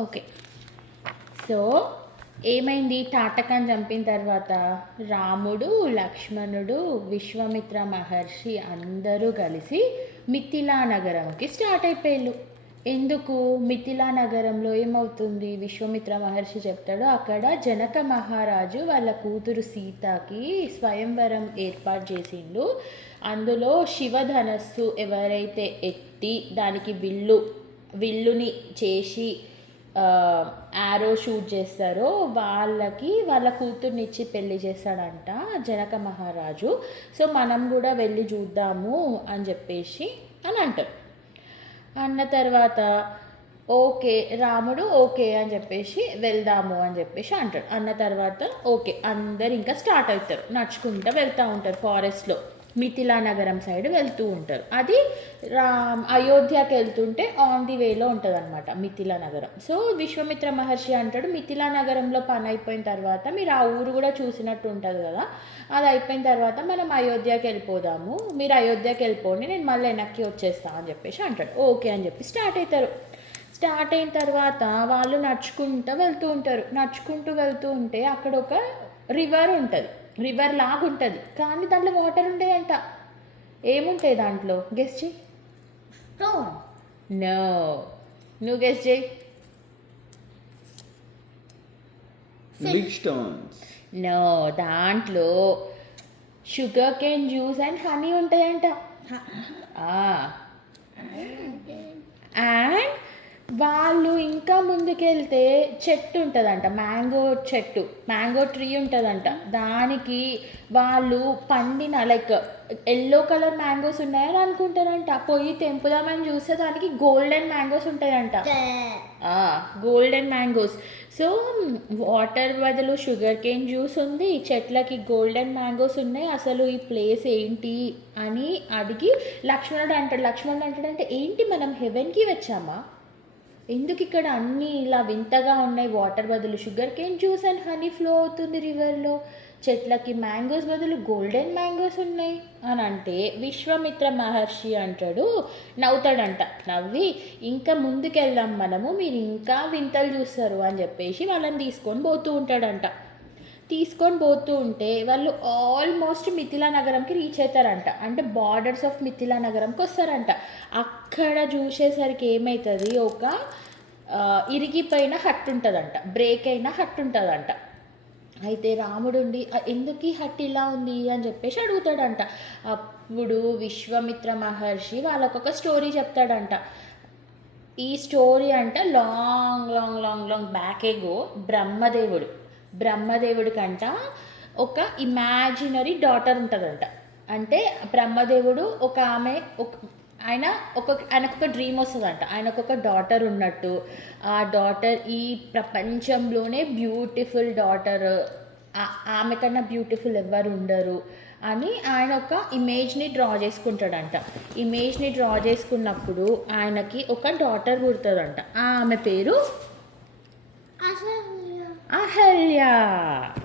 Okay. So, ఏమైంది తాటకాన్ని చంపిన తర్వాత రాముడు, లక్ష్మణుడు, విశ్వామిత్ర మహర్షి అందరూ కలిసి మిథిలా నగరంకి స్టార్ట్ అయిపోయారు. ఎందుకు మిథిలా నగరంలో ఏమవుతుంది విశ్వామిత్ర మహర్షి చెప్తాడు, అక్కడ జనక మహారాజు వాళ్ళ కూతురు సీతకి స్వయంవరం ఏర్పాటు చేసిండు. అందులో శివధనస్సు ఎవరైతే ఎత్తి దానికి విల్లుని చేసి యారో షూట్ చేస్తారో వాళ్ళకి వాళ్ళ కూతుర్నిచ్చి పెళ్లి చేస్తాడంట జనక మహారాజు. సో మనం కూడా వెళ్ళి చూద్దాము అని చెప్పేసి అని అంటారు. అన్న తర్వాత ఓకే రాముడు ఓకే అని చెప్పేసి వెళ్దాము అని చెప్పేసి అంటాడు. అన్న తర్వాత ఓకే అందరు ఇంకా స్టార్ట్ అవుతారు, నడుచుకుంటూ వెళ్తూ ఉంటారు ఫారెస్ట్లో. మిథిలా నగరం సైడ్ వెళ్తూ ఉంటారు. అది అయోధ్యకి వెళ్తుంటే ఆన్ ది వేలో ఉంటుంది అనమాట మిథిలా నగరం. సో విశ్వామిత్ర మహర్షి అంటాడు, మిథిలా నగరంలో పని అయిపోయిన తర్వాత మీరు ఆ ఊరు కూడా చూసినట్టు ఉంటుంది కదా, అది అయిపోయిన తర్వాత మనం అయోధ్యకి వెళ్ళిపోదాము, మీరు అయోధ్యకి వెళ్ళిపోండి, నేను మళ్ళీ వెనక్కి వచ్చేస్తాను అని చెప్పేసి అంటాడు. ఓకే అని చెప్పి స్టార్ట్ అవుతారు. స్టార్ట్ అయిన తర్వాత వాళ్ళు నడుచుకుంటూ వెళ్తూ ఉంటారు. నడుచుకుంటూ వెళ్తూ ఉంటే అక్కడ ఒక రివర్ ఉంటుంది, రివర్ లాగా ఉంటుంది, కానీ దాంట్లో వాటర్ ఉంటాయంట. ఏముంటాయి దాంట్లో గెస్ చేయి. స్టోన్. నో, నువ్వు గెస్ చేయి. Big stones. నో, దాంట్లో sugarcane juice and honey ఉంటాయంట. అండ్ వాళ్ళు ఇంకా ముందుకెళ్తే చెట్టు ఉంటుందంట, మ్యాంగో ట్రీ ఉంటుందంట. దానికి వాళ్ళు పండిన లైక్ ఎల్లో కలర్ మ్యాంగోస్ ఉన్నాయని అనుకుంటారంట. పోయి తెంపుదామని చూస్తే దానికి గోల్డెన్ మ్యాంగోస్ ఉంటాయంట, గోల్డెన్ మ్యాంగోస్. సో వాటర్ బదులు షుగర్ కేన్ జ్యూస్ ఉంది, చెట్లకి గోల్డెన్ మ్యాంగోస్ ఉన్నాయి, అసలు ఈ ప్లేస్ ఏంటి అని అడిగి లక్ష్మణుడు అంటాడంటే ఏంటి మనం హెవెన్కి వచ్చామా, ఎందుకు ఇక్కడ అన్నీ ఇలా వింతగా ఉన్నాయి, వాటర్ బదులు sugar cane juice and honey flow అవుతుంది రివర్లో, చెట్లకి మ్యాంగోస్ బదులు గోల్డెన్ మ్యాంగోస్ ఉన్నాయి అని అంటే విశ్వామిత్ర మహర్షి అంటాడు, నవ్వుతాడంట. నవ్వి ఇంకా ముందుకెళ్దాం మనము, మీరు ఇంకా వింతలు చూస్తారు అని చెప్పేసి వాళ్ళని తీసుకొని పోతూ ఉంటాడంట. తీసుకొని పోతూ ఉంటే వాళ్ళు ఆల్మోస్ట్ మిథిలా నగరంకి రీచ్ అవుతారంట, అంటే బార్డర్స్ ఆఫ్ మిథిలా నగరంకి వస్తారంట. అక్కడ చూసేసరికి ఏమవుతుంది, ఒక ఇరిగిపోయిన హట్ ఉంటుందంట, బ్రేక్ అయిన హట్ ఉంటుందంట. అయితే రాముడుండి ఎందుకు ఈ హట్ ఇలా ఉంది అని చెప్పేసి అడుగుతాడంట. అప్పుడు విశ్వామిత్ర మహర్షి వాళ్ళకొక స్టోరీ చెప్తాడంట. ఈ స్టోరీ అంట long long long long back ago బ్రహ్మదేవుడి కంట ఒక ఇమాజినరీ డాటర్ ఉంటుందంట. అంటే బ్రహ్మదేవుడు ఆయనకు ఒక డ్రీమ్ వస్తుందంట, ఆయనకు ఒక డాటర్ ఉన్నట్టు, ఆ డాటర్ ఈ ప్రపంచంలోనే బ్యూటిఫుల్ డాటర్, ఆమె కన్నా బ్యూటిఫుల్ ఎవరు ఉండరు అని ఆయన ఒక ఇమేజ్ని డ్రా చేసుకుంటాడంట. ఇమేజ్ని డ్రా చేసుకున్నప్పుడు ఆయనకి ఒక డాటర్ పుడుతుందంట, ఆమె పేరు అహల్య.